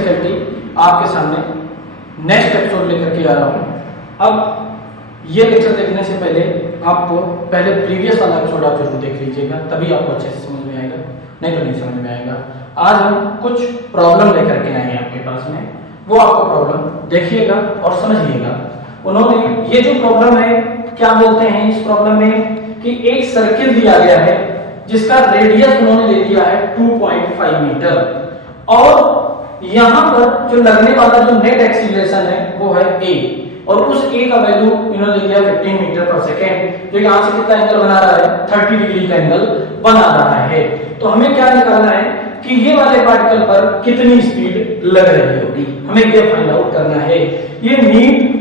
Faculty आपके सामने next episode लेकर के आ रहा हूँ। अब ये लेक्चर देखने से पहले आपको पहले प्रीवियस वाला एपिसोड आप जरूर देख लीजिएगा, तभी आपको अच्छे से समझ में आएगा, नहीं तो नहीं समझ में आएगा। आज हम कुछ प्रॉब्लम लेकर के आए हैं आपके पास में, वो आपको प्रॉब्लम देखिएगा और समझिएगा। उन्होंने ये जो प्रॉब्लम है क्या बोलते हैं इस प्रॉब्लम में कि एक सर्किल दिया गया है जिसका रेडियस उन्होंने ले लिया है 2.5 मीटर और यहां पर जो लगने वाला जो नेट एक्सीलरेशन है वो है a और उस a का वैल्यू इन्होंने ले लिया 15 मीटर पर सेकेंड, जो यहां से कितना एंगल बना रहा है 30 डिग्री का एंगल बना रहा है। तो हमें क्या निकालना है कि ये वाले पार्टिकल पर कितनी स्पीड लग रही होगी, हमें ये फाइंड आउट करना है। ये नीट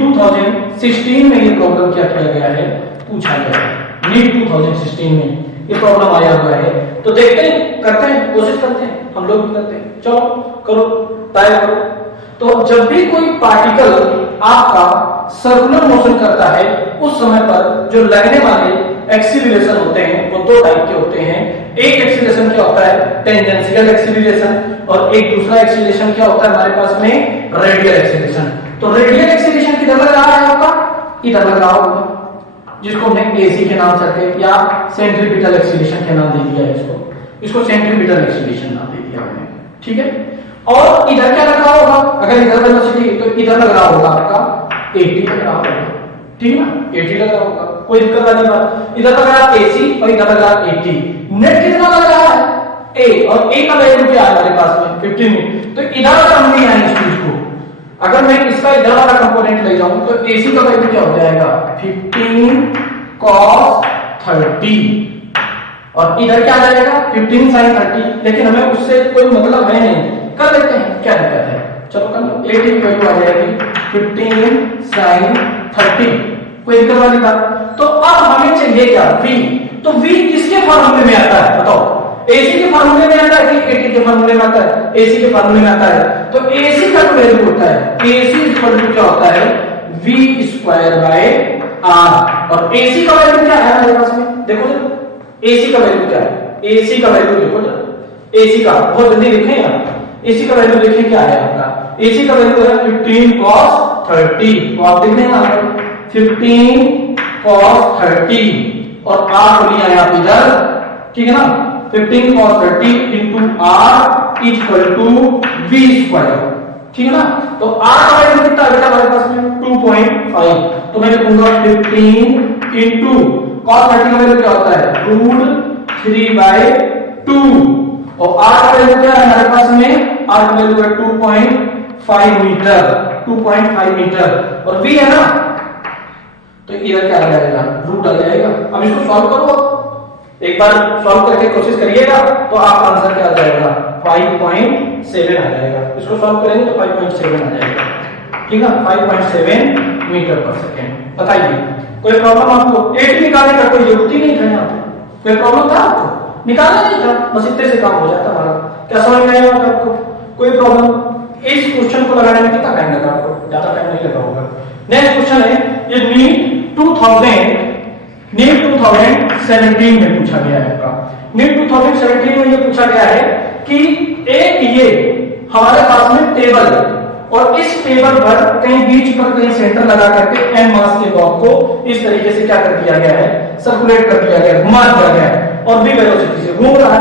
2016 में ये प्रॉब्लम क्या किया गया है, पूछा गया है। नीट 2016 में ये प्रॉब्लम आया हुआ है। तो देखते हैं, करते हैं, कोशिश करते हैं, हम लोग भी करते हैं। चलो करो, ट्राई करो। तो जब भी कोई पार्टिकल आपका सर्कुलर मोशन करता है उस समय पर जो लगने वाले एक्सीलरेशन होते हैं वो दो टाइप के होते हैं। एक एक्सीलरेशन क्या होता है, टेंजेंशियल एक्सीलरेशन, और एक दूसरा एक्सीलरेशन क्या होता है हमारे पास में, रेडियल एक्सीलरेशन। तो रेडियल एक्सीलरेशन किधर लग रहा है आपका, इधर लग रहा होगा, जिसको हमने एसी के नाम से रखे या सेंट्रीपिटल एक्सीलरेशन के नाम दे दिया है। इसको सेंट्रीपिटल एक्सीलरेशन नाम दे दिया हमने, ठीक है। और इधर क्या लग रहा होगा, अगर इधर वेलोसिटी तो इधर लग रहा होगा आपका 80 लग रहा होगा, ठीक है ना, 80 लग रहा होगा, कोई दिक्कत वाली बात। इधर लग रहा है 80 और इधर लग रहा है 80। नेट कितना लग रहा है a, और a का वैल्यू क्या है हमारे पास में 15। तो इधर अगर हम ले आए इस चीज को, अगर मैं इसका इधर वाला कंपोनेंट ले जाऊं तो AC का वैल्यू क्या हो जाएगा 15 cos 30 और इधर क्या आ जाएगा 15 sin 30। लेकिन हमें उससे कोई मतलब है नहीं, कर लेते हैं, क्या दिक्कत है, चलो कर लो। 80 की वैल्यू आ जाएगी 15 sin 30, कोई दिक्कत वाली बात। तो अब हमें चाहिए क्या, V। तो V किसके फॉर्मूले में आता है बताओ, AC के फॉर्मूले में आता है कि 80 के फॉर्मूले में आता है, AC के फॉर्मूले में आता है। तो AC का जो वैल्यू होता है, AC इक्वल टू क्या होता है V स्क्वायर बाय R। और AC का वैल्यू क्या है हमारे पास में, देखो जरा AC का वैल्यू क्या है, AC का वैल्यू देखो जरा, AC का बहुत जल्दी लिखें यार, AC का वैल्यू देखिए क्या है आपका, AC का वैल्यू है 15 cos 30। तो आप देख लेना 15 cos 30 और R को लिया है आप इधर, ठीक है ना। 15 cos 30 into R equal to V square, ठीक है ना। तो R का वैल्यू कितना है हमारे पास में 2.5। तो मैं लिखूंगा 15 into cos 30 का वैल्यू क्या होता है √3/2 और R का वैल्यू क्या है हमारे पास में, R का वैल्यू है 2.5 मीटर, 2.5 मीटर और V है ना, तो इधर क्या आ जाएगा, रूट आ जाएगा। अब इसको सॉल्व करो, एक बार सॉल्व करके कोशिश करिएगा तो आपका आंसर क्या आ जाएगा 5.7 आ जाएगा। इसको सॉल्व करेंगे तो 5.7 आ जाएगा, ठीक है, 5.7 मीटर पर सेकेंड। बताइए कोई प्रॉब्लम आपको, 80 निकालने का कोई जरूरत ही नहीं था, यहाँ कोई प्रॉब्लम था आपको, निकालना नहीं था, बस इतने से काम हो जाता हमारा। क्या समझ में आया आपको, कोई प्रॉब्लम। इस क्वेश्चन को लगाने में कितना टाइम लगा आपको, ज्यादा टाइम नहीं लगा होगा। नेक्स्ट क्वेश्चन है, ये नीट 2017 में पूछा गया है आपका। नीट 2017 में ये पूछा गया है कि एक ये हमारे पास में टेबल है और इस टेबल पर कहीं बीच पर कहीं सेंटर लगा करके m मास के बॉब को इस तरीके से क्या कर दिया गया है, सर्कुलेट कर दिया गया, घुमा दिया गया है और v वेलोसिटी से घूम रहा है।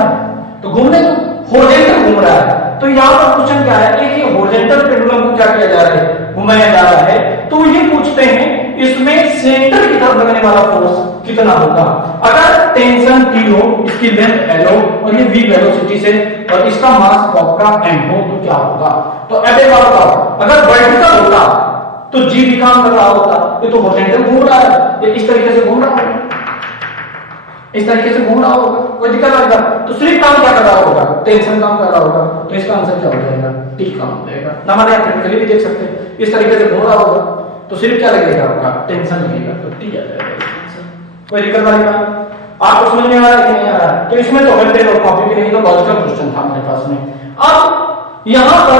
तो घूमने को हॉरिजॉन्टल घूम रहा है। तो यहाँ पर क्वेश्चन क्या है, एक ये हॉरिजॉन्टल पेंडुलम को क्या किया जा रहा है, घुमाया जा रहा है। तो ये पूछते हैं इसमें सेंटर की तरफ लगने वाला फोर्स कितना होगा। अगर टेंशन T हो, इसकी लेंथ L हो और ये v वेलोसिटी से और इसका मास बॉब का m हो तो क्या होगा। तो अब एक बात बताओ, अगर वर्टिकल होता तो G भी काम कर रहा होता, ये तो हॉरिजॉन्टल घूम रहा है, ये इस तरीके से घूम रहा है, इस तरीके से घूम रहा होगा, कोई दिक्कत नहीं है। तो सिर्फ काम क्या कर रहा होगा, टेंशन काम कर रहा होगा। तो इसका आंसर क्या हो जाएगा, T काम हो जाएगा। नंबर आप प्रैक्टिकली भी देख सकते हैं, इस तरीके से घूम रहा होगा तो सिर्फ क्या लगेगा आपका, टेंशन लगेगा, तो T आ जाएगा। कोई दिक्कत वाली बात आपको समझ में आ रहा है कि नहीं आ रहा है। तो इसमें तो हमें पेन और कॉपी भी नहीं, तो लॉजिकल क्वेश्चन था हमारे पास में। अब यहां पर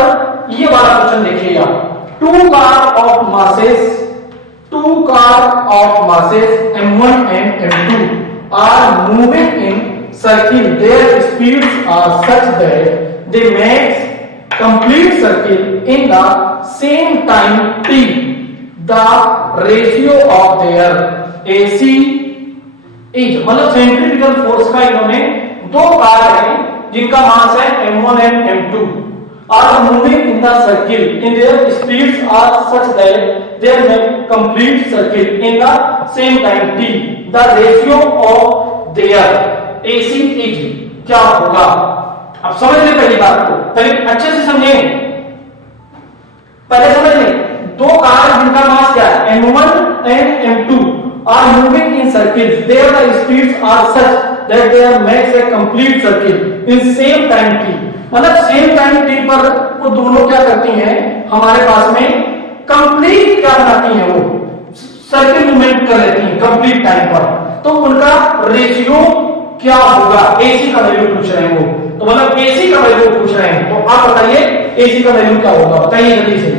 ये वाला क्वेश्चन देखिएगा, two car of masses m1 and m2 are moving in circle, their speeds are such that they make complete circle in the same time t. The ratio of their AC is, मतलब centrifugal force का इन्होंने दो car है जिनका मास है m1 and m2 are moving in the circle in their speeds are such that they make complete circle in the same time t. The ratio of their AC is क्या होगा? अब समझ ले पहली बात को, पहले अच्छे से समझे, पहले समझ ले। दो कार जिनका मास क्या है m1 and m2 are moving in circles, their the speeds are such that they makes a complete circle in same time t. मतलब सेम टाइम t पर वो दोनों क्या करती हैं, हमारे पास में कंप्लीट क्या बनाती हैं, वो सर्किल मूवमेंट कर लेती हैं कंप्लीट टाइम पर। तो उनका रेशियो क्या होगा? एसी का वैल्यू पूछ रहे हैं वो, तो मतलब एसी का वैल्यू पूछ रहे हैं, तो आप बताइए एसी का वैल्यू क्या होगा, बताइए जल्दी से।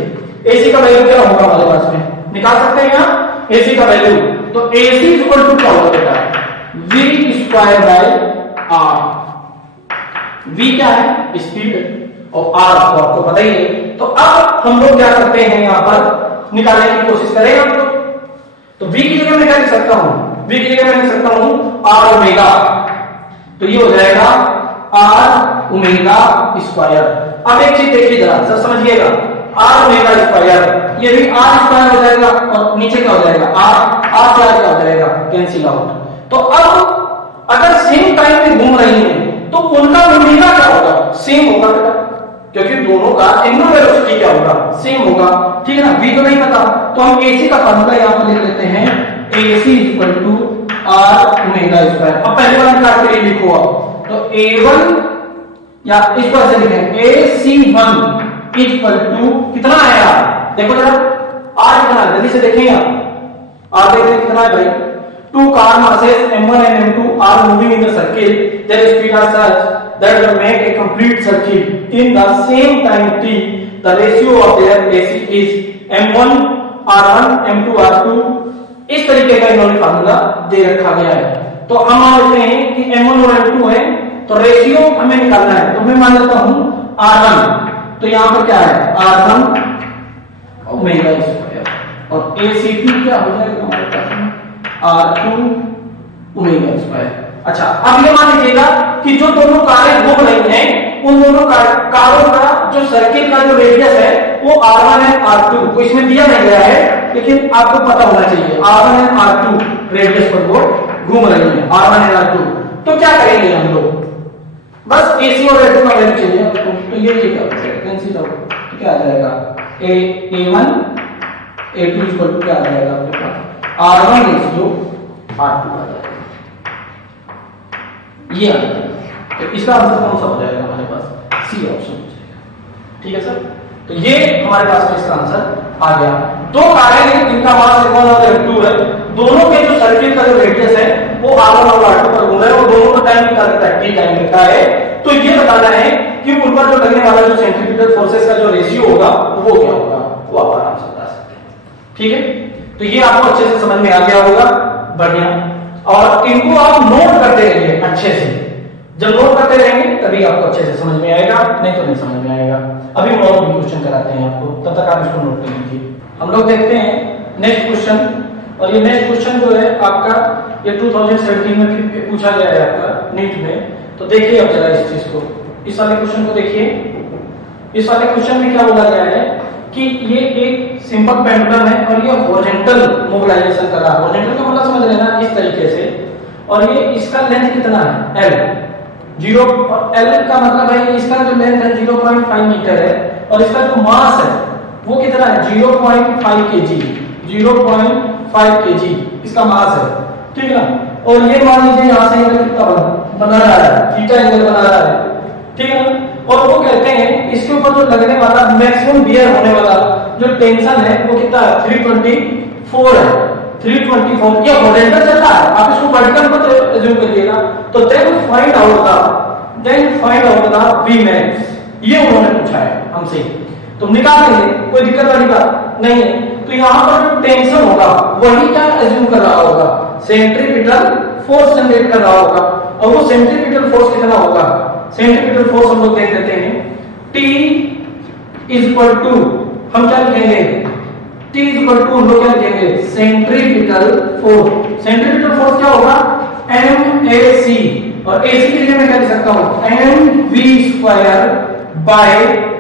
एसी का वैल्यू क्या होगा हमारे पास में, निकाल सकते हैं यहाँ एसी का वैल्यू। तो एसी इक्वल टू क्या होगा बेटा, v स्क्वायर बाय आर। v क्या है, स्पीड, और r आपको पता ही है। तो अब हम लोग क्या करते हैं, यहां पर निकालने की कोशिश करें हम लोग। तो v की जगह मैं क्या लिख सकता हूं, v की जगह मैं लिख सकता हूं r ओमेगा, तो ये हो जाएगा r ओमेगा स्क्वायर। अब एक चीज देखिए जरा, सब समझिएगा, r ओमेगा स्क्वायर, ये भी r स्क्वायर हो जाएगा और नीचे क्या हो जाएगा r स्क्वायर क्या हो जाएगा, कैंसिल आउट। तो अब अगर सेम टाइम में घूम रही है तो उनका ओमेगा क्या होगा, सेम होगा बेटा, क्योंकि दोनों का एंगुलर वेलोसिटी क्या होगा, सेम होगा, ठीक है ना। v तो नहीं पता, तो हम AC का फार्मूला यहां पर लिख लेते हैं, AC equal to r omega square. अब पहले वाला निकाल के लिखो आप, तो A1 या इस पर से लिखें AC1 इक्वल टू कितना आया, देखो जरा r कितना है, जल्दी से देखें आप, r देखिए कितना है भाई, two car masses m1 and m2 are moving in the circle, their speed are such that they make a complete circle in the same time t. The ratio of their AC is m1 r1 m2 r2। इस तरीके का इन्होंने formula दे रखा गया है। तो हम मान लेते हैं कि m1 और m2 है, तो रेशियो हमें निकालना है, तो मैं मान लेता हूं r1, तो यहां पर क्या है r1 ओमेगा स्क्वायर, और ACP क्या हो जाएगा हमारे पास में R2 ओमेगा स्क्वायर। अच्छा, अब ये मान लीजिएगा कि जो दोनों कारें घूम रही हैं, उन दोनों कारों का जो सर्किल का जो रेडियस है वो R1 है R2, को इसमें दिया नहीं गया है, लेकिन आपको पता होना चाहिए R1 है R2 रेडियस पर वो घूम रही है, R1 है R2। तो क्या करेंगे हम लोग, बस AC और A2 का वैल्यू चाहिए आपको, तो ये कैंसिल आउट, तो क्या आ जाएगा A1 A2 इक्वल टू क्या आ जाएगा आपके पास R1 रेशियो R2 आ जाएगा, ये आ जाएगा। तो इसका आंसर कौन सा हो जाएगा हमारे पास, सी ऑप्शन हो जाएगा, ठीक है सर। तो ये हमारे पास में इसका आंसर आ गया। दो कारें हैं जिनका मास m1 और m2 है, दोनों के जो सर्किल का जो रेडियस है वो R1 और R2 पर घूम रहा है, और दोनों का टाइम क्या लगता है, t टाइम लगता है। तो ये बताना है कि उन पर जो लगने वाला जो सेंट्रीफ्यूगल फोर्सेस का जो रेशियो होगा वो क्या होगा, वो आप आराम से बता सकते हैं, ठीक है। तो ये आपको अच्छे से समझ में आ गया होगा, बढ़िया। और इनको आप नोट करते रहिए अच्छे से, जब नोट करते रहेंगे तभी आपको अच्छे से समझ में आएगा, नहीं तो नहीं समझ में आएगा। अभी हम और भी क्वेश्चन कराते हैं आपको, तब तक आप इसको नोट कर लीजिए। हम लोग देखते हैं नेक्स्ट क्वेश्चन, और ये नेक्स्ट क्वेश्चन जो है आपका ये 2017 में फिर पूछा गया है आपका नीट में। तो देखिए अब जरा इस चीज को, इस वाले क्वेश्चन को देखिए। इस वाले क्वेश्चन में क्या बोला गया है कि ये एक सिंपल पेंडुलम है और ये हॉरिजॉन्टल मोबिलाइजेशन कर रहा है। हॉरिजॉन्टल का मतलब समझ लेना इस तरीके से, और ये इसका लेंथ कितना है L, 0, और L का मतलब है इसका जो लेंथ है 0.5 मीटर है, और इसका जो मास है वो कितना है 0.5 kg, 0.5 kg इसका मास है, ठीक है ना। और ये मान लीजिए यहाँ से एंगल कितना बना रहा है, थीटा एंगल बना रहा है, ठीक है ना। और वो कहते हैं इसके ऊपर जो लगने वाला मैक्सिमम बियर होने वाला जो टेंशन है वो कितना है 324 है, 324। ये हॉरिजॉन्टल चल रहा है, आप इसको वर्टिकल मत अज्यूम करिएगा। तो then find out the Vmax, ये उन्होंने पूछा है हमसे, तो निकाल लेंगे, कोई दिक्कत वाली बात नहीं है। तो यहाँ पर जो टेंशन होगा वही क्या अज्यूम कर रहा होगा, सेंट्रीपिटल फोर्स जनरेट कर रहा होगा, और वो सेंट्रीपिटल फोर्स कितना होगा, सेंट्रीपिटल फोर्स हम लोग देख लेते हैं T इज इक्वल टू, हम क्या लिखेंगे, T इज इक्वल टू, हम लोग क्या लिखेंगे, सेंट्रीपिटल फोर्स। सेंट्रीपिटल फोर्स क्या होगा, MAC, और AC की जगह मैं क्या लिख सकता हूं, mv² बाय r,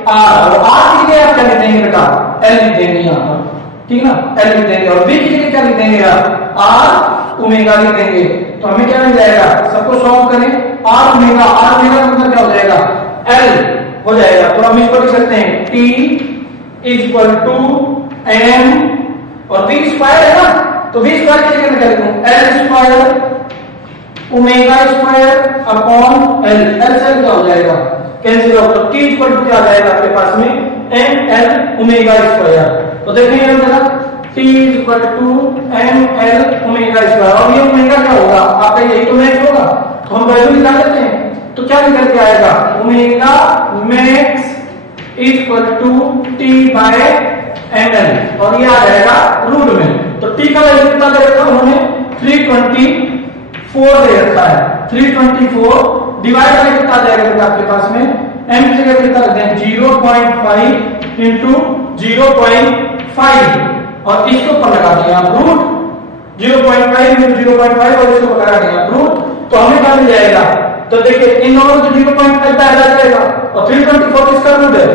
और r की जगह आप क्या लिख देंगे बेटा, L लिख देंगे यहां पर, ठीक ना, L लिख देंगे, और v की जगह क्या लिख देंगे आप, r ओमेगा लिख देंगे। तो हमें क्या मिल जाएगा, सबको सॉल्व करें, r ओमेगा का मतलब क्या हो जाएगा, L हो जाएगा। तो हम इसको लिख सकते हैं T is equal to m, और v स्क्वायर है ना, तो v स्क्वायर की जगह मैं क्या लिखूं, L square omega square upon L, L से क्या हो जाएगा, कैंसिल आउट, तो T इक्वल टू क्या आ जाएगा आपके पास में, ml ओमेगा स्क्वायर। तो देखेंगे हम जरा, T is equal to ml omega square, और ये ओमेगा क्या होगा आपका, यही तो मैक्स होगा, तो हम वैल्यू निकाल लेते हैं। तो क्या निकल के आएगा, omega max is equal to T by ml, और ये आ जाएगा रूट में। तो T का वैल्यू कितना दे रखा उन्होंने, 324 दे रखा है, 324 डिवाइड करके कितना आ जाएगा बेटा आपके पास में, m की जगह कितना रख दें, 0.5 इंटू 0.5, और इसके ऊपर लगा दिया आप रूट, 0.5 इंटू 0.5, और इसके ऊपर लगा दिया रूट, तो हमें क्या मिल जाएगा, तो देखिए इन दोनों में 0.5 का आ जाएगा, और 324 इसका रूट है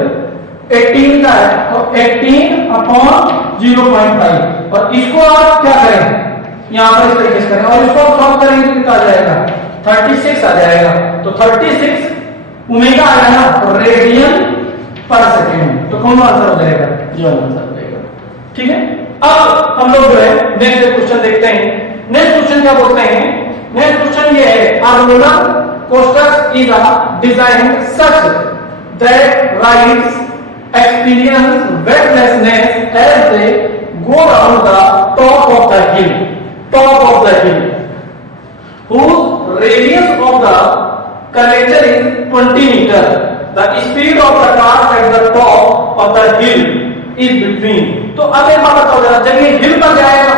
18 का है, तो 18 अपॉन 0.5, और इसको आप क्या करें, यहां पर इस तरीके से करें, और इसको सॉल्व करेंगे तो कितना आ जाएगा, 36 आ जाएगा। तो 36 ओमेगा आ गया ना, तो रेडियन पर सेकेंड, तो कौन सा आंसर हो जाएगा, ये आंसर हो जाएगा। ठीक है, अब हम लोग जो है नेक्स्ट क्वेश्चन देखते हैं। नेक्स्ट क्वेश्चन क्या बोलते हैं, नेक्स्ट क्वेश्चन ये है, आर्मोलर coaster is a design such that riders experience weightlessness as they go around the top of the hill, whose radius of the curvature is 20 meter. The speed of the car at the top of the hill is between. तो अब एक बात बताओ जरा, जब ये हिल पर जाएगा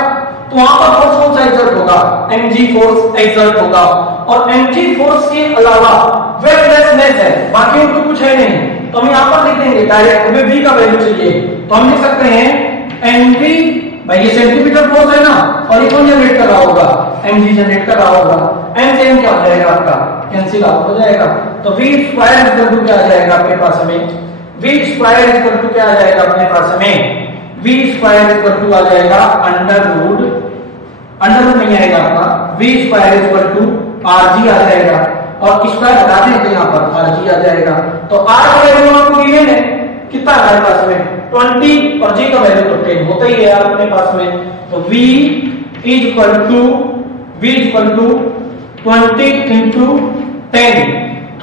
तो वहां पर फोर्स कौन सा एक्सर्ट होगा, mg फोर्स एक्सर्ट होगा, और mg फोर्स के अलावा वेटलेसनेस है, बाकी उनको कुछ है नहीं, तो हम यहां पर लिख देंगे डायरेक्ट, हमें v का वैल्यू चाहिए, तो हम लिख सकते हैं mv, भाई ये सेंटीमीटर फोर्स है ना, और ये कौन जनरेट कर रहा होगा, mg जनरेट कर रहा होगा, m से m क्या हो जाएगा आपका, कैंसिल आउट हो जाएगा। तो v स्क्वायर इक्वल टू क्या आ जाएगा आपके पास में, v स्क्वायर इक्वल टू क्या आ जाएगा अपने पास में, v स्क्वायर इक्वल टू आ जाएगा अंडर रूट नहीं आएगा आपका, v square equal to rg आ जाएगा, और स्क्वायर हटा दें तो यहाँ पर rg आ जाएगा। तो r का वैल्यू आपको गिवन है कितना हमारे पास में 20, और g का वैल्यू तो 10 होता ही है अपने पास में। तो v इक्वल टू 20 इंटू 10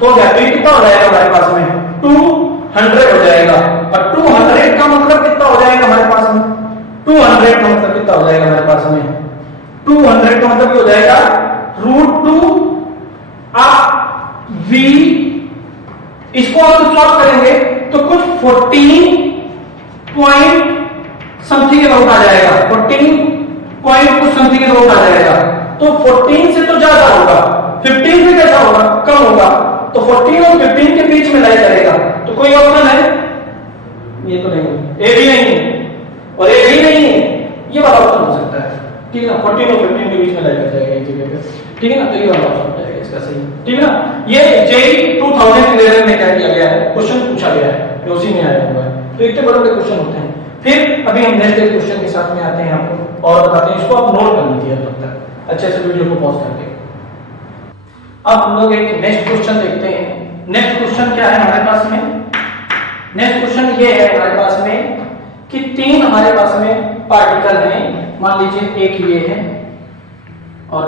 हो गया, v कितना हो जाएगा हमारे पास में 200 हो जाएगा, और 200 का मतलब कितना हो जाएगा हमारे पास में, 200 का मतलब कितना हो जाएगा हमारे पास में, 200 का मतलब हो जाएगा √2 v, इसको हम सॉल्व करेंगे तो कुछ 14 पॉइंट समथिंग अबाउट आ जाएगा, 14 पॉइंट कुछ समथिंग अबाउट आ जाएगा। तो 14 से तो ज्यादा होगा, 15 से कैसा होगा, कम होगा, तो 14 और 15 के बीच में लाई करेगा। तो कोई ऑप्शन है, ये तो नहीं, ए भी नहीं है और ए भी नहीं है, ये वाला ऑप्शन हो सकता है, ठीक है ना, 14 और 15 के बीच में लाई कर जाएगा एक जगह पे, ठीक है ना, तो ये वाला ऑप्शन हो जाएगा इसका सही, ठीक है ना। ये जेईई 2011 में क्या किया गया है, क्वेश्चन पूछा गया है, उसी में आया हुआ है, तो इतने बड़े क्वेश्चन होते हैं। फिर अभी हम नेक्स्ट क्वेश्चन के साथ में आते हैं आपको और बताते हैं, इसको आप नोट कर लीजिए तब तक अच्छे से वीडियो को पॉज करके। अब हम लोग एक नेक्स्ट क्वेश्चन देखते हैं। नेक्स्ट क्वेश्चन क्या है हमारे पास में, नेक्स्ट क्वेश्चन ये है हमारे पास में कि तीन हमारे पास में पार्टिकल हैं, मान लीजिए एक ये है और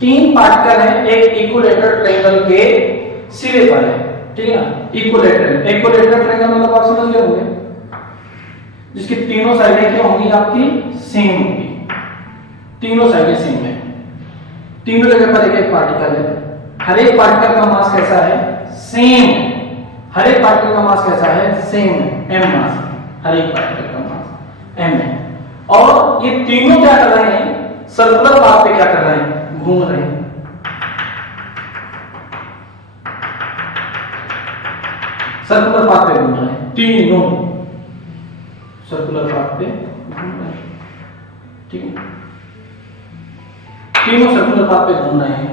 तीन पार्टिकल हैं, एक इक्विलेटरल ट्रायंगल के सिरे पर है, ठीक है ना, इक्विलेटरल ट्रायंगल मतलब आप समझ गए होंगे, जिसकी तीनों साइडें क्या होंगी आपकी सेम होंगी, तीनों साइडें सेम है, तीनों जगह पर एक एक पार्टिकल है, हर एक पार्टिकल का मास कैसा है, सेम, हर एक पार्टिकल का मास कैसा है, सेम है, m मास, हर एक पार्टिकल का मास m है, और ये तीनों क्या कर रहे हैं, सर्कुलर पाथ पे क्या कर रहे हैं, घूम रहे हैं, सर्कुलर पाथ पे घूमना है, तीनों सर्कुलर पाथ पे घूमना है, ठीक है, तीनों सर्कुलर पाथ पे घूमना है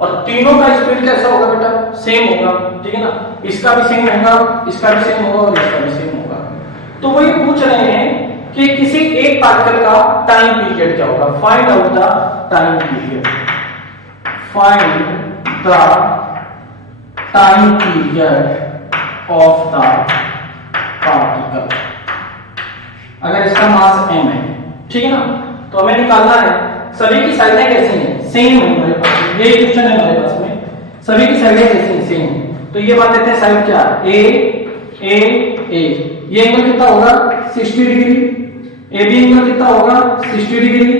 और तीनों का स्पीड कैसा होगा बेटा, सेम होगा, ठीक है ना, इसका भी सेम होगा, इसका भी सेम होगा और इसका भी सेम होगा। तो वो ये पूछ रहे हैं कि किसी एक पार्टिकल का टाइम पीरियड क्या होगा, find out the time period, find the time period of the particle. अगर इसका मास m है, ठीक है ना, तो हमें निकालना है सभी की साइडें कैसी हैं, सेम है हमारे पास, ये क्वेश्चन है हमारे पास में, सभी की साइडें कैसी हैं, सेम। तो ये मान लेते हैं साइड क्या, ए, ये एंगल कितना होगा 60 डिग्री, ए बी एंगल कितना होगा 60 डिग्री,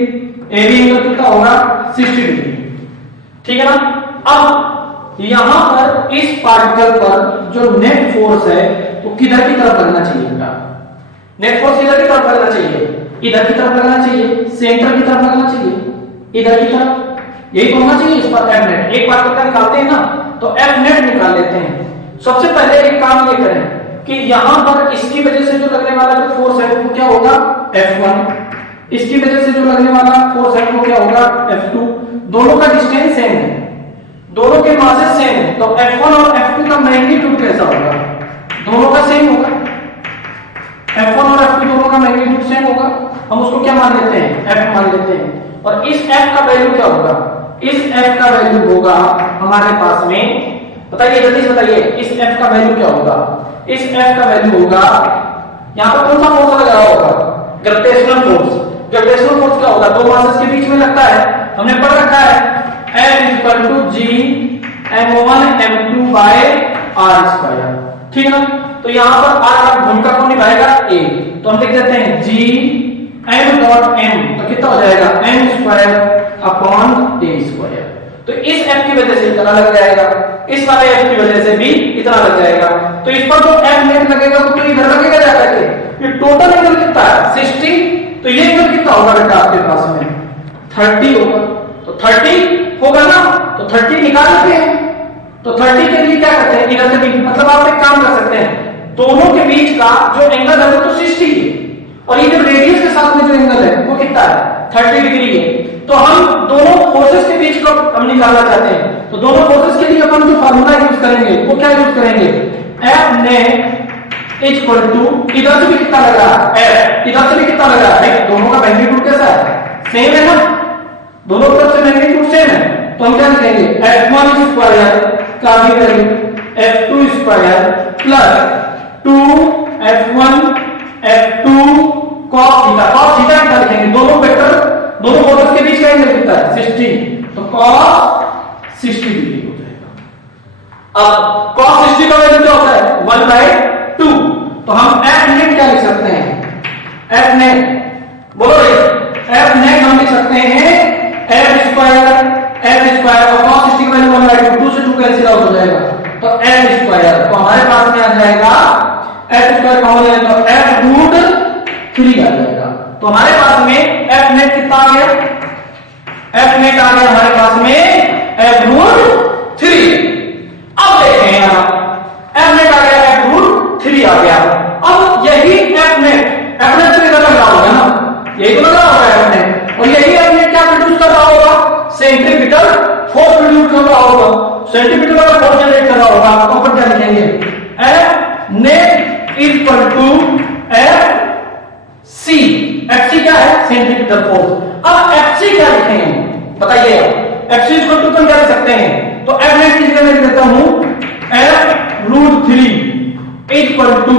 ए बी एंगल कितना होगा 60 डिग्री, ठीक है ना। अब यहां पर इस पार्टिकल पर जो नेट फोर्स है वो किधर की तरफ लगना चाहिए बेटा, नेट फोर्स किधर की तरफ लगना चाहिए, इधर की तरफ लगना चाहिए, सेंटर की तरफ लगना चाहिए, इधर की तरफ, यही तो होना चाहिए इस पर एफ नेट। एक बार करके निकालते हैं ना, तो एफ नेट निकाल लेते हैं। सबसे पहले एक काम ये करें कि यहां पर इसकी वजह से जो लगने वाला जो फोर्स है वो क्या होगा F1, इसकी वजह से जो लगने वाला फोर्स है वो क्या होगा F2। दोनों का डिस्टेंस सेम है, दोनों के मासेस सेम है, तो F1 और F2 का मैग्नीट्यूड कैसा होगा, दोनों का सेम होगा, F1 और F2 दोनों का मैग्नीट्यूड सेम होगा। हम उसको क्या मान लेते हैं, F मान लेते हैं। और इस F का वैल्यू क्या होगा, इस F का वैल्यू होगा हमारे पास में, बताइए जल्दी से बताइए, इस F का वैल्यू क्या होगा, इस F का वैल्यू होगा, यहां पर कौन सा फोर्स लगा होगा, ग्रेविटेशनल फोर्स। ग्रेविटेशनल फोर्स क्या होगा, दो मासेस के बीच में लगता है, हमने पढ़ रखा है F G m1 m2 by r², ठीक है ना। तो यहां पर r का भूमिका कौन निभाएगा, a, तो हम लिख देते हैं G m.m, तो कितना हो जाएगा m²/a²। तो इस F की वजह से इतना लग जाएगा, इस वाले F की वजह से भी इतना लग जाएगा। तो इस पर जो F नेट लगेगा वो तो इधर लगेगा जाकर के, ये टोटल एंगल कितना है 60, तो ये एंगल कितना होगा बेटा आपके पास में 30 होगा, तो 30 होगा ना, तो 30 निकाल लेते हैं। तो 30 के लिए क्या करते हैं, इधर से भी, मतलब आप एक काम कर सकते हैं, दोनों के बीच का जो एंगल है वो तो 60 है, और ये जो रेडियस के साथ में जो एंगल है वो कितना है 30 डिग्री है। तो हम दोनों फोर्सेस के बीच का हम निकालना चाहते हैं, तो दोनों फोर्सेस के लिए अपन जो फार्मूला यूज करेंगे वो क्या यूज करेंगे, F नेट इक्वल टू, इधर से भी कितना लग रहा है F, इधर से भी कितना लग रहा है, दोनों का मैग्नीट्यूड कैसा है, सेम है ना, दोनों तरफ से मैग्नीट्यूड सेम है, तो हम क्या लिखेंगे F1² का भी value F2² plus 2F1 F2 cos theta, cos theta कितना लिखेंगे, दोनों वेक्टर, दोनों फोर्सेस के बीच का एंगल कितना है 60, तो cos 60 डिग्री हो जाएगा। अब cos 60 का वैल्यू क्या होता है 1/2, तो हम F नेट क्या लिख सकते हैं, F नेट बोलो, F नेट हम लिख सकते हैं F² और cos 60 का वैल्यू 1/2, 2 से 2 कैंसिल आउट हो जाएगा, तो F², तो हमारे पास में आ जाएगा F² कॉमन है तो F√3 आ जाएगा। तो हमारे पास में F नेट कितना आ गया, F नेट आ गया हमारे पास में F√3। अब देखें यहां F नेट आ गया, F√3 आ गया। अब यही F नेट तो इधर लग रहा होगा ना, यही तो लग रहा होगा F नेट, और यही F नेट क्या प्रोड्यूस कर रहा होगा, सेंट्रीपिटल फोर्स प्रोड्यूस कर रहा होगा, सेंट्रीपिटल वाला फोर्स जनरेट कर रहा होगा। तो ऊपर क्या लिखेंगे, F net equal to FC, FC क्या है सेंट्रीपिटल फोर्स। अब FC क्या लिखेंगे बताइए, FC इक्वल टू तो क्या लिख सकते हैं, तो F नेट की जगह मैं लिख देता हूं F√3 equal to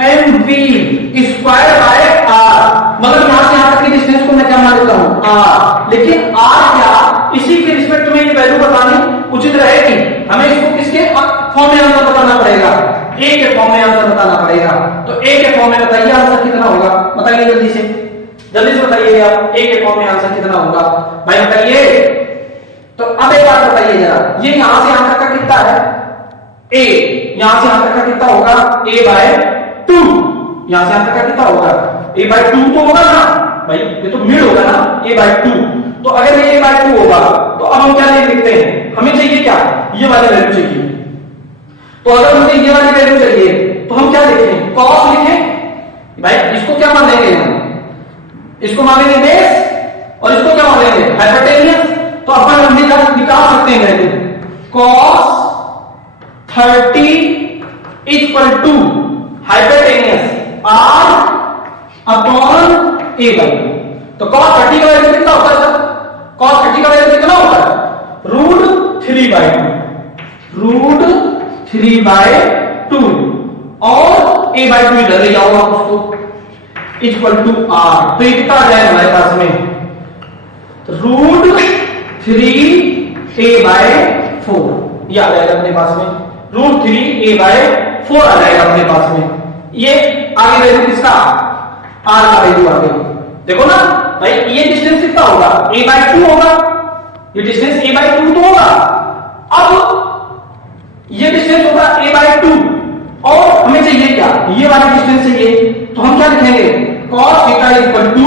mv² bye r, मतलब यहां से यहां तक की डिस्टेंस को मैं क्या मान लेता हूं r, लेकिन r क्या, इसी के रिस्पेक्ट में ये वैल्यू बतानी उचित रहेगी, हमें इसको किसके फॉर्म में आंसर बताना पड़ेगा, a के फॉर्म में आंसर बताना पड़ेगा। तो a के फॉर्म में बताइए आंसर कितना होगा, बताइए जल्दी से बताइए आप, a के फॉर्म में आंसर कितना होगा भाई बताइए। तो अब एक बात बताइए जरा, ये यहां से यहां तक का कितना है a, यहां से यहां तक का कितना होगा a/2, यहां से यहां तक का कितना होगा a/2 तो होगा ना भाई, ये तो मिड होगा ना a/2। तो अगर ये a/2 होगा तो अब हम क्या लिखते हैं, हमें चाहिए क्या, ये वाली वैल्यू चाहिए। तो अगर मुझे ये वाली वैल्यू चाहिए तो हम क्या लिखें, कॉस लिखें भाई। इसको क्या मान लेंगे हम, इसको मान लेंगे बेस और इसको क्या मान लेंगे हाइपोटेनियस। तो अपन हम निकाल सकते हैं value cos 30 equal to hypotenuse r upon a by. तो cos 30 का वैल्यू कितना होता है सर, cos 30 का वैल्यू कितना होता है √3/2 और a बाई 2 इधर ले जाओ आप उसको इक्वल टू r। तो ये कितना आ जाएगा हमारे पास में √3a/4 ये आ जाएगा अपने पास में, √3a/4 आ जाएगा अपने पास में। ये आगे वैल्यू किसका, r का वैल्यू आ गई। देखो ना भाई ये डिस्टेंस कितना होगा, a/2 होगा, ये डिस्टेंस a/2 तो होगा। अब ये डिस्टेंस होगा a/2 और हमें चाहिए क्या, ये वाला डिस्टेंस चाहिए। तो हम क्या लिखेंगे cos theta equal to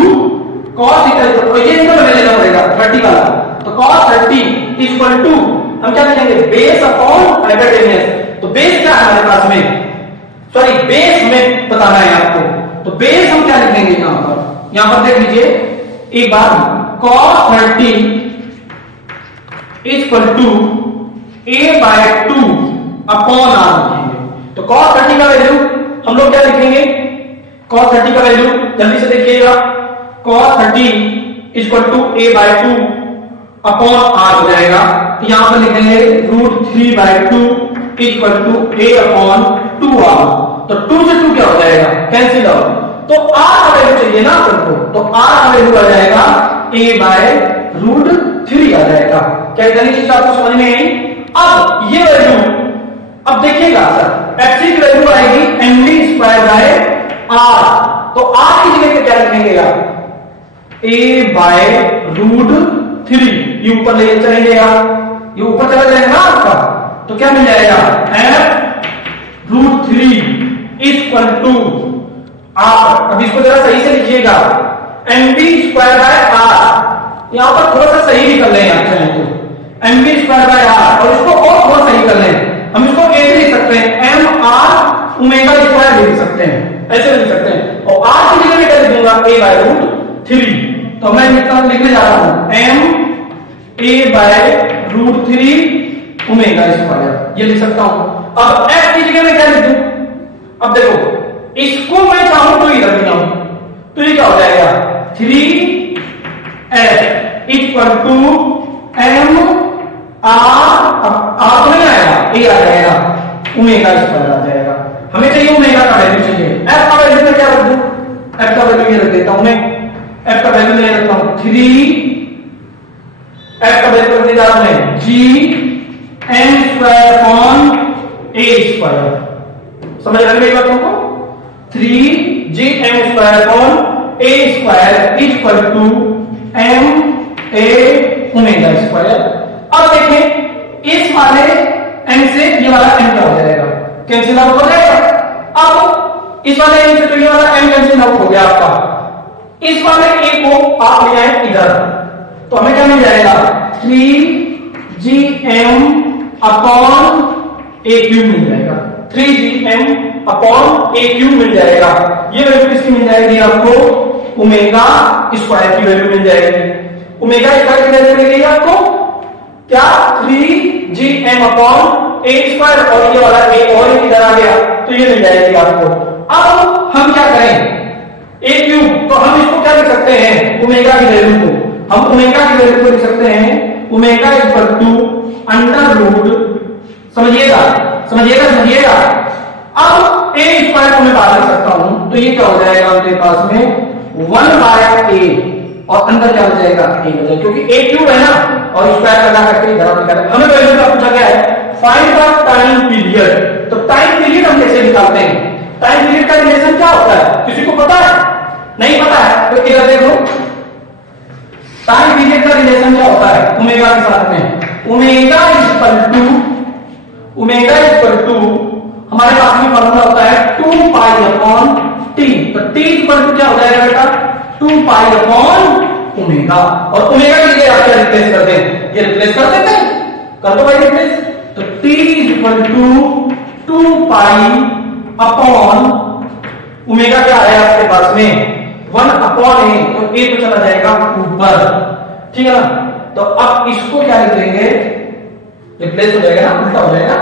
cos theta equal, ये इनको लेना पड़ेगा 30 वाला। तो cos 30 इक्वल टू हम क्या लिखेंगे बेस अपॉन हाइपोटेनियस। तो बेस क्या है हमारे पास में, सॉरी बेस में बताना है आपको। तो बेस हम क्या लिखेंगे यहां पर देख लीजिए एक बार, cos 30 equal to a/2 upon r लिखेंगे। तो cos 30 का वैल्यू हम लोग क्या लिखेंगे, cos 30 का वैल्यू जल्दी से देखिएगा, cos 30 equal to a/2 upon r हो जाएगा। तो यहां पर लिखेंगे √3/2 equal to a upon 2r। तो 2 से 2 क्या हो जाएगा कैंसिल आउट। तो r का वैल्यू चाहिए ना आपको, तो r का वैल्यू आ जाएगा a/√3 आ जाएगा। क्या इतनी चीज आपको समझ में आई। अब ये वैल्यू, अब देखिएगा सर x की वैल्यू आएगी mv²/r। तो r की जगह पे क्या लिखेंगे आप, a/√3। ये ऊपर ले चलेंगे आप, ये ऊपर चला जाएगा ना आपका, तो क्या मिल जाएगा f√3 इक्वल टू r। अब इसको जरा सही से लिखिएगा mv²/r। यहां पर थोड़ा सा सही भी कर लें आप चाहें तो mv²/r, और इसको और थोड़ा सही कर लें, हम इसको a लिख सकते हैं mr⍵² लिख सकते हैं, ऐसे लिख सकते हैं। और r की जगह क्या लिख दूंगा a/√3। तो मैं लिखने जा रहा हूं m a/√3⍵², ये लिख सकता हूं। अब f की जगह में क्या लिख दूं, अब देखो इसको मैं चाहूं तो इधर भी जाऊं, तो ये क्या हो जाएगा 3f equal to m r तो नहीं आएगा, a आ जाएगा, ⍵² आ जाएगा। हमें चाहिए ओमेगा का वैल्यू चाहिए। f का वैल्यू मैं क्या रख दूं, f का वैल्यू ये रख देता हूं मैं, f का वैल्यू मैं रखता हूं 3, f का वैल्यू रखने जा रहा हूं मैं gm²/a²। समझ रहे मेरी बात को, 3gm²/a² इक्वल टू ma⍵²। अब देखें इस वाले m से ये वाला m क्या हो जाएगा, कैंसिल आउट हो जाएगा। अब इस वाले m से तो ये वाला m कैंसिल आउट हो गया आपका। इस वाले a को आप ले आए इधर, तो हमें क्या मिल जाएगा 3gm/a³ मिल जाएगा, 3gm/a³ मिल जाएगा। ये वैल्यू किसकी मिल जाएगी आपको, ⍵² की वैल्यू मिल जाएगी। ⍵² की वैल्यू मिलेगी आपको क्या 3gm/a², और ये वाला a और इधर आ गया, तो ये मिल जाएगी आपको। अब हम क्या करें, a³, तो हम इसको क्या लिख सकते हैं ओमेगा की वैल्यू को, हम ओमेगा की वैल्यू को लिख सकते हैं ओमेगा इक्वल टू √, समझिएगा समझिएगा समझिएगा। अब a² को मैं बाहर लिख सकता हूं, तो ये क्या हो जाएगा मेरे पास में 1/a, और अंदर क्या हो जाएगा a बचा, क्योंकि a³ है ना, और स्क्वायर लगा करके इधर निकाल। हमें वैल्यू का पूछा गया है फाइंड द टाइम पीरियड। तो टाइम पीरियड हम कैसे निकालते हैं, टाइम पीरियड का रिलेशन क्या होता है, किसी को पता है, नहीं पता है तो इधर देखो, टाइम पीरियड का रिलेशन क्या होता है ओमेगा के साथ में, ओमेगा इक्वल टू हमारे पास में फॉर्मूला होता है 2π/t। तो t इक्वल टू क्या हो जाएगा बेटा 2π/ओमेगा, और ओमेगा की जगह आप क्या रिप्लेस कर दें, ये रिप्लेस कर देते हैं, कर दो भाई रिप्लेस। तो t equal to 2 pi upon omega क्या है आपके पास में 1 अपॉन ए, तो ए तो चला जाएगा ऊपर, ठीक है ना। तो अब इसको क्या लिख देंगे, रिप्लेस हो जाएगा ना, उल्टा हो जाएगा,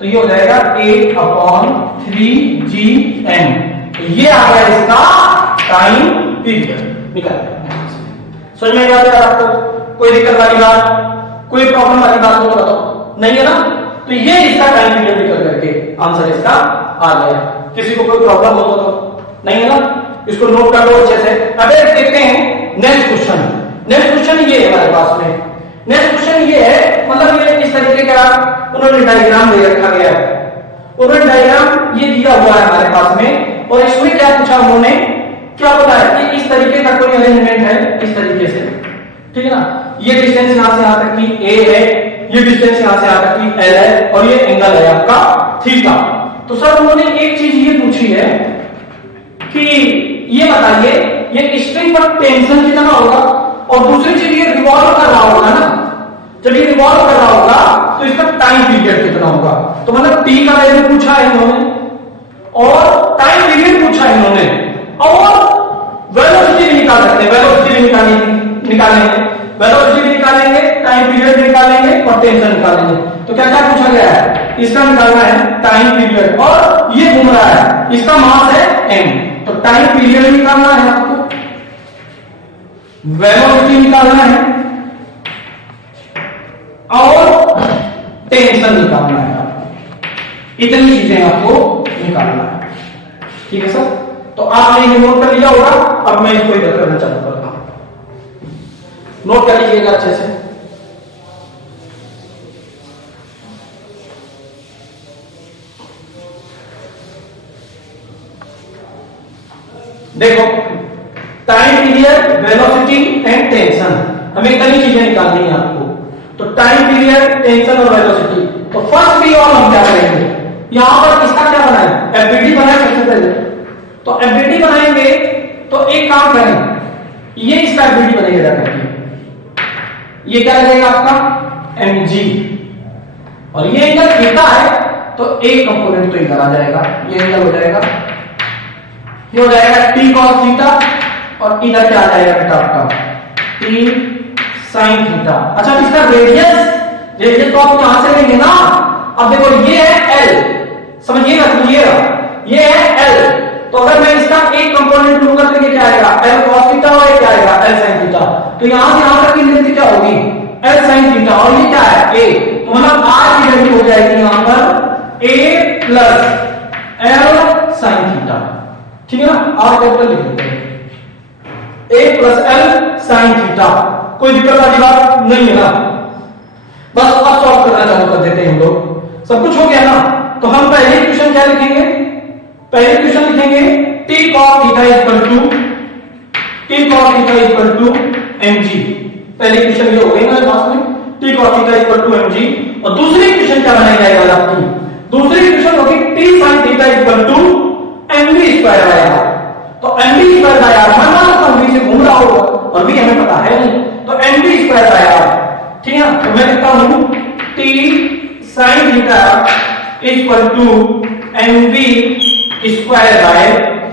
तो ये हो जाएगा a अपॉन 3gn। तो ये आ गया इसका टाइम पीरियड निकाल। समझ में आ गया आपको? कोई दिक्कत वाली बात, कोई प्रॉब्लम वाली बात हो बताओ, नहीं है ना। तो ये इसका टाइम पीरियड निकल करके आंसर इसका आ गया। किसी को कोई प्रॉब्लम हो तो नहीं है ना, इसको नोट कर लो अच्छे से। अब देखते हैं नेक्स्ट क्वेश्चन। नेक्स्ट क्वेश्चन ये है हमारे पास में, नेक्स्ट क्वेश्चन ये है, मतलब ये इस तरीके का उन्होंने डायग्राम दे रखा गया है, उन्होंने डायग्राम ये दिया हुआ है हमारे पास में, और इसमें क्या पूछा उन्होंने, क्या बताया कि इस तरीके का कोई अरेंजमेंट है, इस तरीके से, ठीक है ना। ये डिस्टेंस यहां से यहां तक की a है, ये डिस्टेंस यहां से यहां तक की l है, और ये एंगल है आपका थीटा। तो सर उन्होंने एक चीज ये पूछी है कि ये बताइए ये स्ट्रिंग पर टेंशन कितना होगा, और दूसरी चीज ये रिवॉल्व कर रहा होगा ना, जब ये रिवॉल्व कर रहा होगा तो इसका टाइम पीरियड कितना होगा। तो मतलब t का वैल्यू पूछा है इन्होंने, और टाइम पीरियड पूछा है इन्होंने, और वेलोसिटी भी निकाल सकते हैं, वेलोसिटी भी निकालेंगे, वेलोसिटी भी निकालेंगे, टाइम पीरियड भी निकालेंगे, और टेंशन निकालेंगे। तो क्या क्या पूछा गया है, इसका निकालना है टाइम पीरियड, और ये घूम रहा है, इसका मास है m, तो टाइम पीरियड निकालना है आपको, वेलोसिटी निकालना है, और टेंशन निकालना है आपको। इतनी चीजें आपको निकालना है, ठीक है सर। तो आपने ये नोट कर लिया होगा। अब मैं इसको इधर करना चालू करता हूं, नोट कर लीजिएगा अच्छे से। देखो time period, velocity and tension, हमें इतनी चीजें निकालनी है आपको। तो टाइम पीरियड, टेंशन और वेलोसिटी। तो फर्स्ट भी और हम क्या करेंगे, यहां पर इसका क्या बनाए, एफबीडी बनाए सबसे पहले। तो एफबीडी बनाएंगे तो एक काम करें, ये इसका एफबीडी बनेगा जाकर के, ये क्या लगेगा आपका mg, और ये एंगल थीटा है, तो एक कंपोनेंट तो इधर आ जाएगा, ये एंगल हो जाएगा, ये हो जाएगा t cos थीटा, और इधर क्या आ जाएगा बेटा आपका t sin थीटा। अच्छा इसका रेडियस, रेडियस तो आप यहां से लेंगे ना। अब देखो ये है l, समझिएगा समझिएगा, ये है l, तो अगर मैं इसका एक कंपोनेंट लूंगा तो ये क्या आएगा l cos थीटा, और ये क्या आएगा l sin थीटा। तो यहां से यहां तक की लेंथ क्या होगी l sin थीटा, और ये क्या है a, तो मतलब r की वैल्यू हो जाएगी यहां पर a plus l sin theta, ठीक है ना। r कैपिटल लिख देते हैं, a plus l sin theta, कोई दिक्कत वाली बात नहीं है ना। बस अब सॉल्व करना चालू कर देते हैं हम लोग, सब कुछ हो गया ना। तो हम पहले इक्वेशन क्या लिखेंगे, पहले इक्वेशन लिखेंगे t cos theta equal to mg। पहले इक्वेशन ये हो गई ना पास में, t cos theta equal to mg। और दूसरी इक्वेशन क्या बनाई जाएगा आपकी, दूसरी इक्वेशन होगी t sin theta equal to mv square by r। तो mv स्क्वायर बाय r, मान लो mv से घूम रहा होगा और भी हमें पता है नहीं, तो mv स्क्वायर बाय r, ठीक है। तो मैं लिखता हूं t sin theta equal to mv square by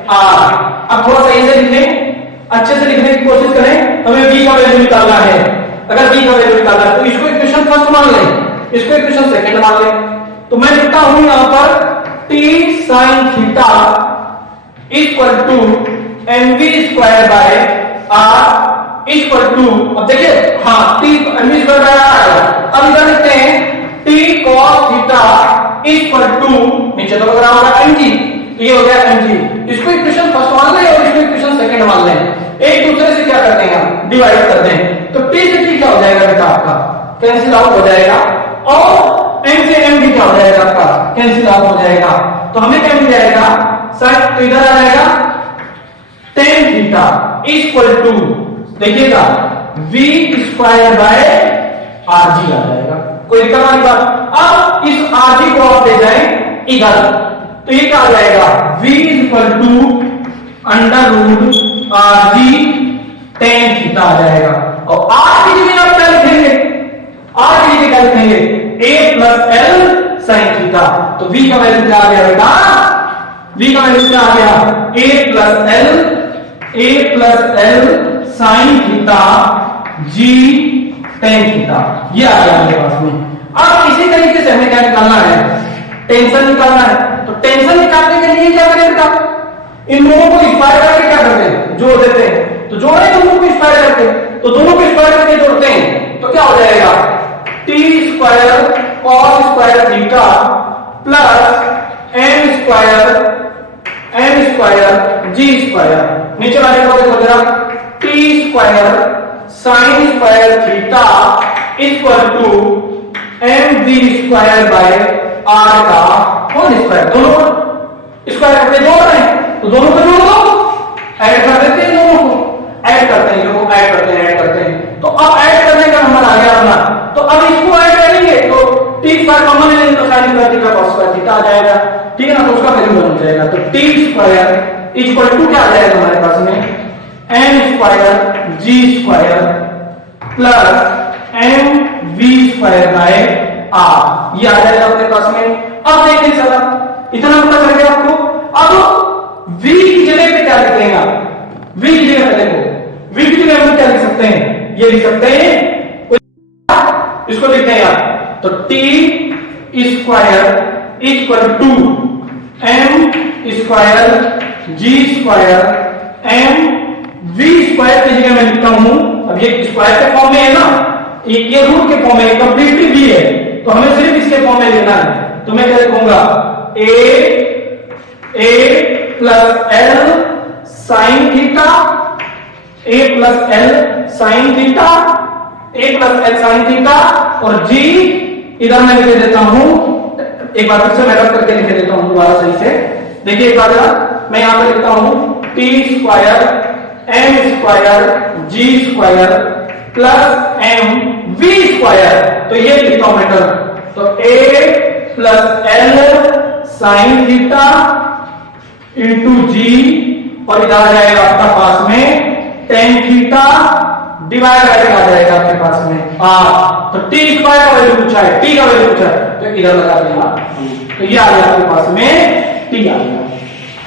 r। अब थोड़ा सही से लिखें, अच्छे से लिखने की कोशिश करें, हमें v का वैल्यू निकालना है। अगर v का वैल्यू निकालना है तो इसको इक्वेशन फर्स्ट मान लें, इसको इक्वेशन सेकंड मान लें। तो मैं लिखता हूं यहां पर t sin theta equal to mv square by r equal to, अब देखिए हाँ t mv square by r आएगा। अब इधर लिखते हैं t cos theta equal to, नीचे तो लग रहा होगा mg, ये हो गया mg। इसको इक्वेशन फर्स्ट मान लें और इसको इक्वेशन सेकंड मान लें, एक दूसरे से क्या करते हैं डिवाइड करते हैं। तो t से t क्या हो जाएगा बेटा आपका कैंसिल आउट हो जाएगा, और m से md क्या हो जाएगा आपका कैंसिल आउट हो जाएगा। तो हमें क्या मिल जाएगा सर, तो इधर आ जाएगा tan थीटा इक्वल टू, देखिएगा v स्क्वायर बाय rg आ जाएगा, कोई दिक्कत वाली बात। अब इस rg को आप ले जाएं इधर, तो ये क्या आ जाएगा v equal to under root rg tan theta आ जाएगा। और r की जगह आप क्या लिखेंगे, r की जगह क्या लिखेंगे a plus l sine theta. तो v का वैल्यू क्या आ गया बेटा, v का वैल्यू क्या आ गया, a plus L sine theta g ten theta, ये आ गया हमारे पास में। अब इसी तरीके से हमें क्या निकालना है, टेंशन निकालना है। तो टेंशन निकालने के लिए क्या करें बेटा, इन दोनों को स्क्वायर करके क्या करते हैं, जोड़ देते हैं। तो जोड़े दोनों को स्क्वायर करके, तो दोनों को स्क्वायर करके जोड़ते हैं तो क्या हो जाएगा, T square cos square theta plus M square G square, नीचे वाले को देखो जरा, T square sine square theta equal to M V square by R का होल स्क्वायर। दोनों को स्क्वायर करके जोड़ रहे हैं तो दोनों को जोड़ दो, ऐड कर देते हैं, दोनों को ऐड करते हैं, लोग ऐड करते हैं। तो अब ऐड करने का नंबर आ गया अपना, तो अब इसको ऐड करेंगे तो टी स्क्वायर कॉमन ले तो sine square theta cos square theta आ जाएगा, ठीक है ना। तो उसका वैल्यू बन जाएगा, तो टी स्क्वायर इक्वल टू क्या आ जाएगा हमारे पास में, M square G square plus M V square by R, ये आ जाएगा अपने पास में। अब देखिए सर, इतना पता चल गया आपको। अब v की जगह पे क्या लिख देंगे आप, v की जगह पे देखो, v की जगह हम क्या लिख सकते हैं, ये लिख सकते हैं, इसको लिखते हैं आप, तो t square equal to M square G square M V square की जगह मैं लिखता हूं, अब ये स्क्वायर के फॉर्म में है ना, ये रूट के फॉर्म में कंप्लीटली v है, तो हमें सिर्फ इसके फॉर्म में लिखना है। तो मैं क्या लिखूंगा, a plus L sine theta, a plus L sine theta, a plus L sine theta, और g इधर मैं लिख देता हूं, एक बार फिर से मैं रख करके लिख देता हूं दोबारा सही से। देखिए एक बार मैं यहां पे लिखता हूं, T square M square G square plus M V square, तो ये लिखता हूं मैं, तो a plus L sine theta into G, और इधर आ जाएगा आपका पास में टेन थीटा डिवाइड करके आ जाएगा आपके पास में आर। तो टी स्क्वायर का वैल्यू पूछा है, टी का वैल्यू पूछा है, तो इधर लगा देगा, तो ये आ गया आपके पास में टी आ गया।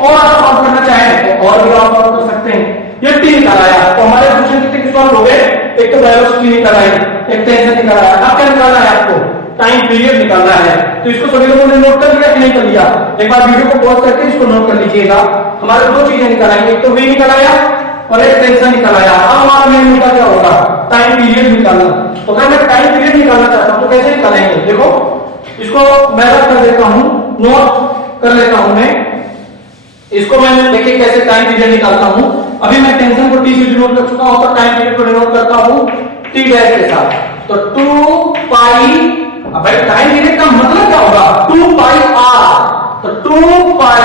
और आप सॉल्व करना चाहें तो और भी आप सॉल्व कर सकते हैं। ये टी निकल आया, तो हमारे क्वेश्चन कितने सॉल्व हो गए, एक तो वेलोसिटी निकल आई, एक टेंशन निकल आया। अब क्या निकालना है आपको, टाइम पीरियड निकालना है। तो इसको सभी लोगों ने नोट कर लिया कि नहीं कर लिया, एक बार वीडियो को पॉज करके इसको नोट कर लीजिएगा। हमारे दो चीजें निकल आएंगी, एक तो वी निकल आया और एक टेंशन निकल आया। अब हमारा मेन मुद्दा क्या होगा, टाइम पीरियड निकालना। तो अगर मैं टाइम पीरियड निकालना चाहता हूं तो कैसे निकालेंगे, देखो इसको मैं रख कर देता हूं, नोट कर लेता हूं मैं इसको, मैं देखिए कैसे टाइम पीरियड निकालता हूं। अभी मैं टेंशन को टी से डिनोट कर चुका हूं, तो टाइम पीरियड को डिनोट करता हूं टी डैश के साथ, तो 2 पाई, अब भाई टाइम पीरियड का मतलब क्या होगा, 2 पाई आर, तो 2 पाई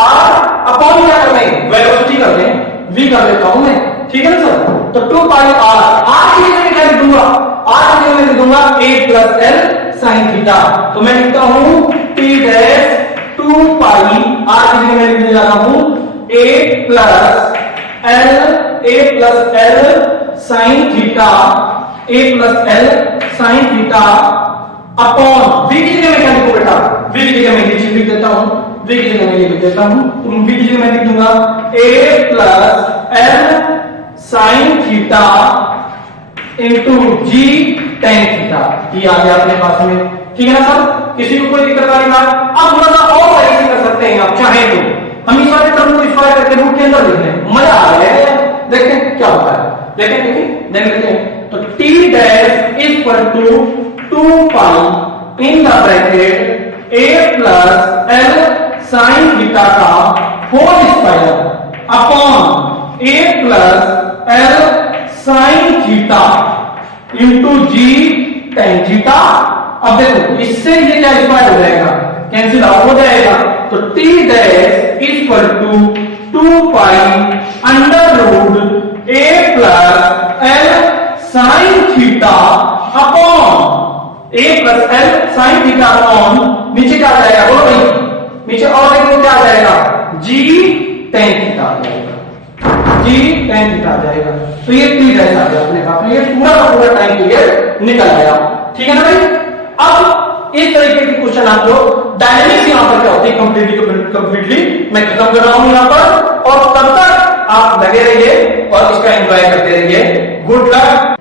आर अपॉन क्या कर दें, वेलोसिटी कर दें, v कर देता हूं मैं, ठीक है ना सर। तो 2 पाई आर की जगह क्या लिख दूंगा, आर की जगह लिख दूंगा a plus L sine theta. तो मैं लिखता हूं t डैश 2 पाई आर की जगह मैं लिखने जा रहा हूं a plus L sine theta, a plus L sine theta upon v की जगह मैं क्या लिखूं बेटा, v की जगह मैं नीचे लिख देता हूं, v की जगह मैं ये लिख देता हूं, v की जगह मैं लिख दूंगा a plus L sine theta into G tan theta, ये आ गया अपने पास में, ठीक है ना सर। किसी को कोई दिक्कत वाली बात, अब थोड़ा सा और सही से कर सकते हैं आप चाहें तो, हम इस वाले टर्म को स्क्वायर करके रूट के अंदर लिख लें, मजा आ गया है, देखते हैं क्या होता है, देख लेते हैं। तो t dash equal to 2 pi in the bracket a plus L sine theta का whole square upon a plus L sine theta into G tan theta. अब देखो इससे ये क्या स्क्वायर हो जाएगा, कैंसिल आउट हो जाएगा, तो t dash equal to 2 pi under root a plus L sine theta upon a plus L sine theta upon नीचे क्या आ जाएगा, बोलो भाई नीचे, और देखो क्या आ जाएगा, g टेन थीटा आ जाएगा, g टेन थीटा आ जाएगा। तो ये t डैश आ गया अपने पास में, ये पूरा का पूरा टाइम पीरियड निकल आया, ठीक है ना भाई। अब इस तरीके के क्वेश्चन आप लोग डायनेमिक्स यहां पर क्या होती है कंप्लीटली मैं खत्म कर रहा हूं यहां पर, और तब तक आप लगे रहिए और इसका एंजॉय करते रहिए। Good luck.